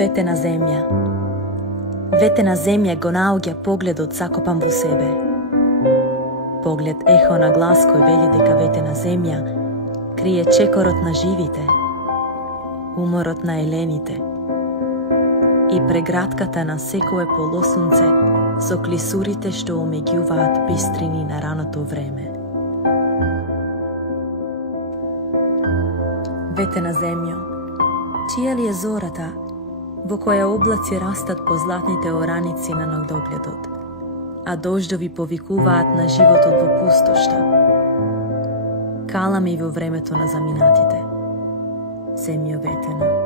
Ветена земја. Ветена земја го наоѓа погледот закопан во себе. Поглед ехо на глас кој вели дека ветена земја крие чекорот на живите, уморот на елените и прегратката на секое полосунце со клисурите што омеѓуваат пестрини на раното време. Ветена земјо, чија ли е зората во која облаци растат по златните ораници на ногдогледот, а дождови повикуваат на животот во пустошта? Калами во времето на заминатите. Земјо ветена.